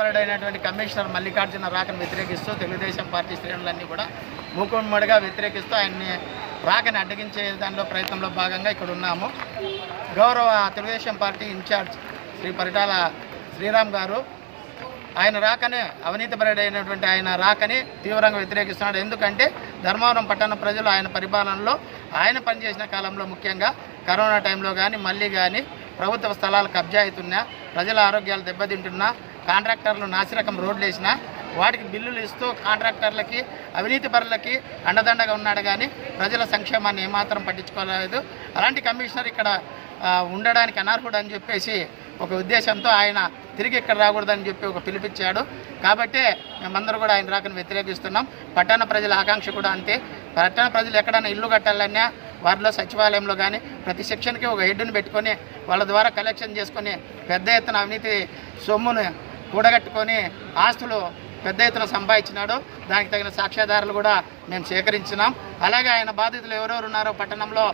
అవినీతిపరుడైనటువంటి commissioner Mallikarjuna రాకను వ్యతిరేకిస్తూ Telugu Desam party శ్రేణులన్నీ కూడా మూకుమ్మడిగా వ్యతిరేకిస్తూ ఆయన్ని రాకని అడ్డగించే దానిలో ప్రయత్నంలో భాగంగా ఇక్కడ ఉన్నాము. గౌరవ తెలుగుదేశం పార్టీ ఇన్ఛార్జ్ శ్రీ పరిటాల శ్రీరామ్ గారు ఆయన రాకనే అవినీతిపరుడైనటువంటి ఆయన రాకని తీవ్రంగా వ్యతిరేకిస్తున్నాడు. ఎందుకంటే ధర్మవరం పట్టణ ప్రజలు ఆయన పరిపాలనలో ఆయన పనిచేసిన కాలంలో ముఖ్యంగా కరోనా టైంలో కానీ మళ్ళీ కానీ ప్రభుత్వ స్థలాలు కబ్జా అవుతున్నా, ప్రజల ఆరోగ్యాలు దెబ్బతింటున్నా, కాంట్రాక్టర్లు నాసిరకం రోడ్లు వేసినా వాటికి బిల్లులు ఇస్తూ కాంట్రాక్టర్లకి అవినీతి పరులకి అండదండగా ఉన్నాడు కానీ ప్రజల సంక్షేమాన్ని ఏమాత్రం పట్టించుకోలేదు. అలాంటి కమిషనర్ ఇక్కడ ఉండడానికి అనర్హుడు అని చెప్పేసి ఒక ఉద్దేశంతో ఆయన తిరిగి ఇక్కడ రాకూడదని చెప్పి ఒక పిలిపించాడు. కాబట్టి మేమందరూ కూడా ఆయన రాకను వ్యతిరేకిస్తున్నాం. పట్టణ ప్రజల ఆకాంక్ష కూడా అంతే. పట్టణ ప్రజలు ఎక్కడైనా ఇల్లు కట్టాలన్నా వారిలో సచివాలయంలో కానీ ప్రతి సెక్షన్కి ఒక హెడ్ని పెట్టుకొని వాళ్ళ ద్వారా కలెక్షన్ చేసుకొని పెద్ద ఎత్తున అవినీతి సొమ్మును కూడగట్టుకొని ఆస్తులు పెద్ద ఎత్తున సంపాదించినాడు. దానికి తగిన సాక్ష్యాధారాలు కూడా మేము సేకరించినాం. అలాగే ఆయన బాధితులు ఎవరెవరు ఉన్నారో పట్టణంలో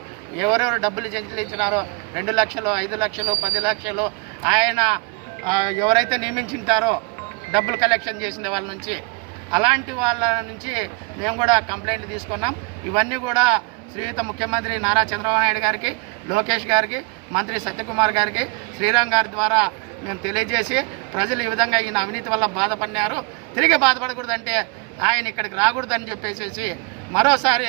ఎవరెవరు డబ్బులు చెల్లించినారో 2 లక్షలు, 5 లక్షలు, 10 లక్షలు ఆయన ఎవరైతే నియమించుంటారో డబ్బులు కలెక్షన్ చేసిన వాళ్ళ నుంచి అలాంటి వాళ్ళ నుంచి మేము కూడా కంప్లైంట్ తీసుకున్నాం. ఇవన్నీ కూడా శ్రీయుత ముఖ్యమంత్రి నారా చంద్రబాబు నాయుడు గారికి, లోకేష్ గారికి, మంత్రి సత్యకుమార్ గారికి, శ్రీరామ్ గారి ద్వారా మేము తెలియజేసి ప్రజలు ఈ విధంగా ఈయన అవినీతి వల్ల బాధపడినారు, తిరిగి బాధపడకూడదంటే ఆయన ఇక్కడికి రాకూడదని చెప్పేసి మరోసారి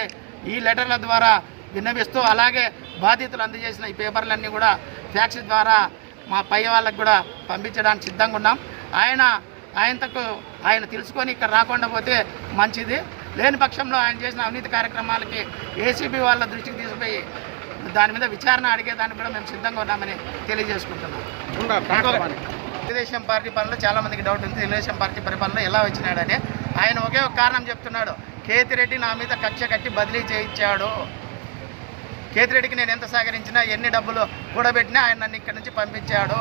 ఈ లెటర్ల ద్వారా విన్నవిస్తూ అలాగే బాధితులు అందజేసిన ఈ పేపర్లన్నీ కూడా ఫ్యాక్స్ ద్వారా మా పై వాళ్ళకు కూడా పంపించడానికి సిద్ధంగా ఉన్నాం. ఆయన తెలుసుకొని ఇక్కడ రాకుండా పోతే మంచిది. లేని పక్షంలో ఆయన చేసిన అవినీతి కార్యక్రమాలకి ఏసీబీ వాళ్ళ దృష్టికి తీసుకుపోయి దాని మీద విచారణ అడిగేదానికి కూడా మేము సిద్ధంగా ఉన్నామని తెలియజేసుకుంటున్నాం. తెలుగుదేశం పార్టీ పనులు చాలామందికి డౌట్ ఉంది. తెలుగుదేశం పార్టీ పరిపాలన ఎలా వచ్చినాడని ఆయన ఒకే ఒక కారణం చెప్తున్నాడు. కేతిరెడ్డి నా మీద కక్ష కట్టి బదిలీ చేయించాడు. కేతిరెడ్డికి నేను ఎంత సహకరించినా ఎన్ని డబ్బులు కూడబెట్టినా ఆయన నన్ను ఇక్కడి నుంచి పంపించాడు.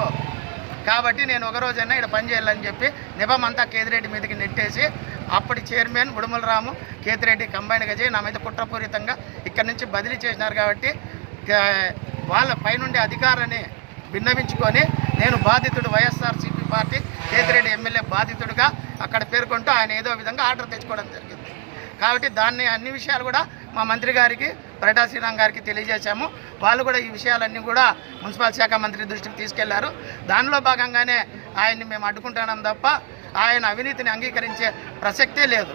కాబట్టి నేను ఒక రోజైనా ఇక్కడ పని చేయాలని చెప్పి నిబం అంతా కేతిరెడ్డి మీదకి నెట్టేసి అప్పటి చైర్మన్ ఉడుమల రాము కేతిరెడ్డి కంబైన్గా చేసి నా మీద కుట్రపూరితంగా ఇక్కడి నుంచి బదిలీ చేసినారు. కాబట్టి వాళ్ళ పైనుండి అధికారాన్ని విన్నవించుకొని నేను బాధితుడు వైఎస్ఆర్సీపీ పార్టీ కేతిరెడ్డి ఎమ్మెల్యే బాధితుడిగా అక్కడ పేర్కొంటూ ఆయన ఏదో విధంగా ఆర్డర్ తెచ్చుకోవడం జరిగింది. కాబట్టి దాన్ని అన్ని విషయాలు కూడా మా మంత్రి గారికి పరిటా శ్రీరామ్ గారికి తెలియజేశాము. వాళ్ళు కూడా ఈ విషయాలన్నీ కూడా మున్సిపల్ శాఖ మంత్రి దృష్టికి తీసుకెళ్లారు. దానిలో భాగంగానే ఆయన్ని మేము అడ్డుకుంటున్నాం తప్ప ఆయన అవినీతిని అంగీకరించే ప్రసక్తే లేదు.